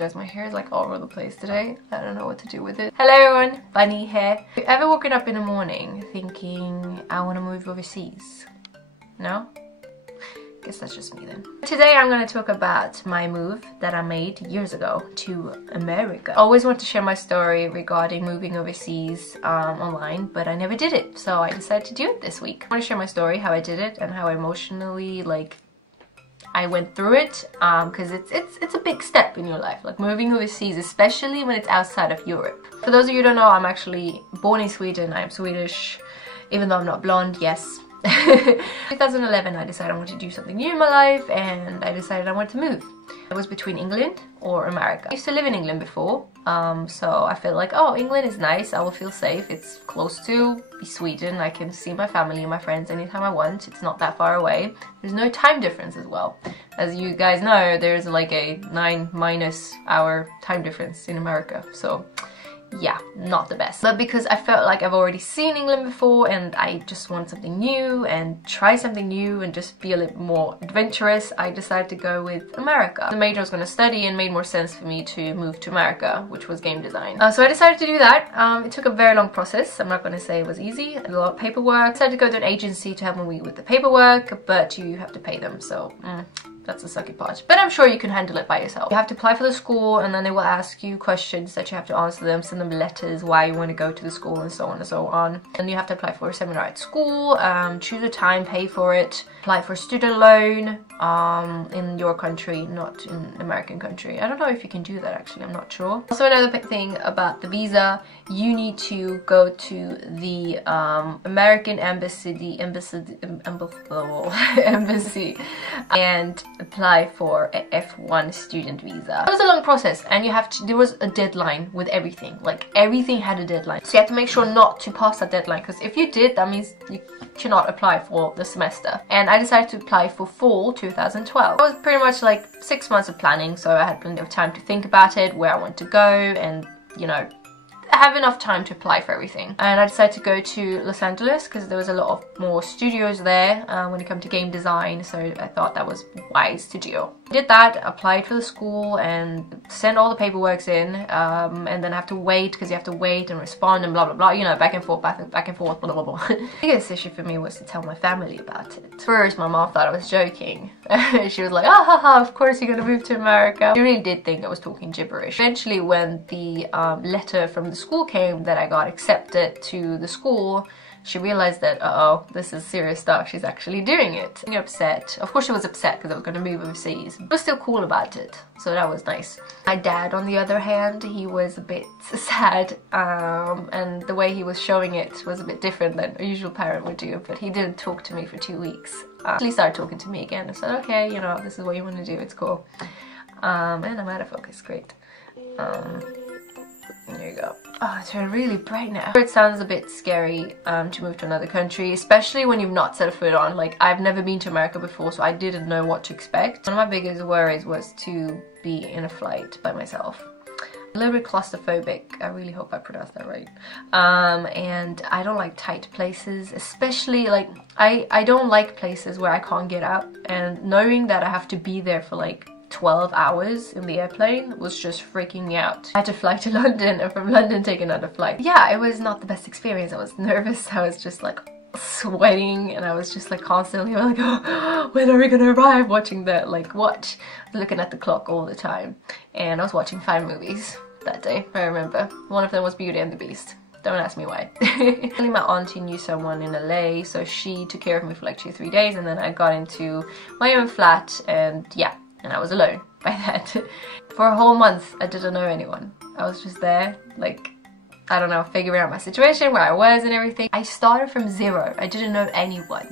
My hair is like all over the place today. I don't know what to do with it. Hello everyone, Bunny here. Have you ever woken up in the morning thinking, I want to move overseas? No? Guess that's just me then. Today I'm going to talk about my move that I made years ago to America. I always want to share my story regarding moving overseas online, but I never did it. So I decided to do it this week. I want to share my story, how I did it, and how emotionally I went through it, because it's a big step in your life, like moving overseas, especially when it's outside of Europe. For those of you who don't know, I'm actually born in Sweden. I'm Swedish, even though I'm not blonde, yes. 2011 I decided I wanted to do something new in my life, and I decided I wanted to move. It was between England or America. I used to live in England before, so I felt like, oh, England is nice, I will feel safe, it's close to Sweden, I can see my family and my friends anytime I want, it's not that far away. There's no time difference as well. As you guys know, there's like a 9- hour time difference in America, so yeah, not the best. But because I felt like I've already seen England before and I just want something new and try something new and just be a little more adventurous, I decided to go with America. The major I was going to study and made more sense for me to move to America, which was game design. So I decided to do that. It took a very long process. I'm not going to say it was easy. A lot of paperwork. I decided to go to an agency to help me with the paperwork, but you have to pay them, so that's the sucky part. But I'm sure you can handle it by yourself. You have to apply for the school, and then they will ask you questions that you have to answer them, send them letters why you want to go to the school, and so on and so on. And you have to apply for a seminar at school, choose a time, pay for it, apply for a student loan in your country, not in American country. I don't know if you can do that actually, I'm not sure. Also, another big thing about the visa, you need to go to the American embassy, and apply for a F1 student visa. It was a long process, and there was a deadline with everything. Like, everything had a deadline. So you have to make sure not to pass that deadline, because if you did, that means you cannot apply for the semester. And I decided to apply for fall 2012. It was pretty much like 6 months of planning, so I had plenty of time to think about it, where I want to go, and you know, have enough time to apply for everything. And I decided to go to Los Angeles because there was a lot of more studios there when it comes to game design, so I thought that was wise to do. I did that, applied for the school and sent all the paperwork in, and then I have to wait because you have to wait and respond and blah blah blah, you know, back and forth, back and forth, blah blah blah. The biggest issue for me was to tell my family about it. First, my mom thought I was joking. She was like, ah ha ha, of course you're gonna move to America. She really did think I was talking gibberish. Eventually, when the letter from the school came that I got accepted to the school, she realized that, uh-oh, this is serious stuff, she's actually doing it. I'm upset. Of course she was upset because I was going to move overseas, but was still cool about it, so that was nice. My dad, on the other hand, he was a bit sad, and the way he was showing it was a bit different than a usual parent would do, but he didn't talk to me for 2 weeks. He started talking to me again. I said, okay, you know, this is what you want to do, it's cool. And I'm out of focus, great. There you go. Oh, it's really bright now. It sounds a bit scary to move to another country, especially when you've not set a foot on. Like, I've never been to America before, so I didn't know what to expect. One of my biggest worries was to be in a flight by myself. A little bit claustrophobic, I really hope I pronounced that right. And I don't like tight places, especially like, I don't like places where I can't get out, and knowing that I have to be there for like 12 hours in the airplane was just freaking me out. I had to fly to London and from London take another flight. Yeah, it was not the best experience. I was nervous, I was just like sweating, and I was just like constantly like, oh, when are we gonna arrive, watching the watch, looking at the clock all the time. And I was watching 5 movies that day, I remember. One of them was Beauty and the Beast. Don't ask me why. My auntie knew someone in LA, so she took care of me for like 2 or 3 days, and then I got into my own flat, and yeah, and I was alone by that. For a whole month I didn't know anyone. I was just there, like, I don't know, figuring out my situation, where I was and everything. I started from zero. I didn't know anyone.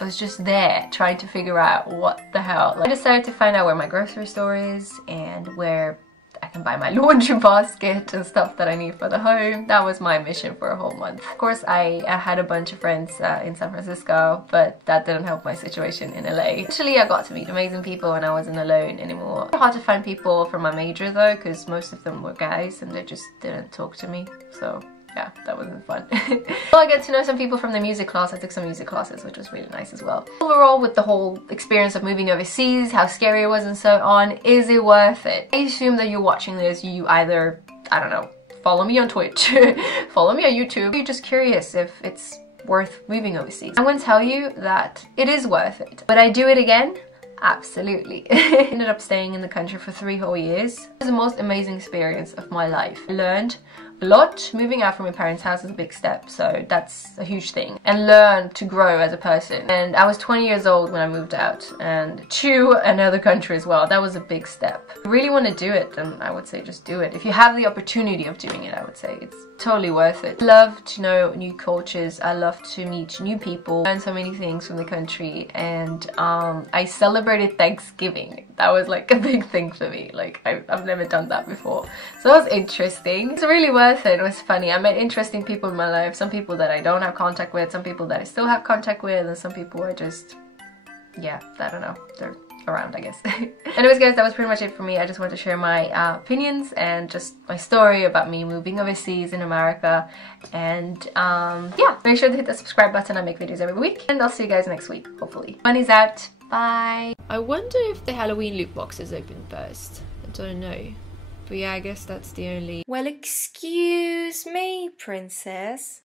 I was just there trying to figure out what the hell. Like, I decided to find out where my grocery store is and where I can buy my laundry basket and stuff that I need for the home. That was my mission for a whole month. Of course, I had a bunch of friends in San Francisco, but that didn't help my situation in LA. Actually, I got to meet amazing people and I wasn't alone anymore. It's hard to find people from my major though, because most of them were guys and they just didn't talk to me. So yeah, that wasn't fun. Well, I get to know some people from the music class. I took some music classes, which was really nice as well. Overall, with the whole experience of moving overseas, how scary it was and so on, is it worth it? I assume that you're watching this, you either, I don't know, follow me on Twitch, follow me on YouTube. You're just curious if it's worth moving overseas. I'm going to tell you that it is worth it. Would I do it again? Absolutely. Ended up staying in the country for 3 whole years. It was the most amazing experience of my life. I learned a lot. Moving out from my parents' house is a big step, so that's a huge thing. And learn to grow as a person. And I was 20 years old when I moved out, and to another country as well. That was a big step. If you really want to do it, then I would say just do it. If you have the opportunity of doing it, I would say it's totally worth it. I love to know new cultures. I love to meet new people, learn so many things from the country. And I celebrated Thanksgiving. That was like a big thing for me. Like I've never done that before, so that was interesting. It's really worth it. It was funny. I met interesting people in my life. Some people that I don't have contact with, some people that I still have contact with, and some people are just, yeah, I don't know, they're around, I guess. Anyways guys, that was pretty much it for me. I just wanted to share my opinions and just my story about me moving overseas in America. And yeah, make sure to hit the subscribe button. I make videos every week, and I'll see you guys next week, hopefully. Money's out. Bye. I wonder if the Halloween loot box is open first. I don't know. But yeah, I guess that's the only... Well, excuse me, princess.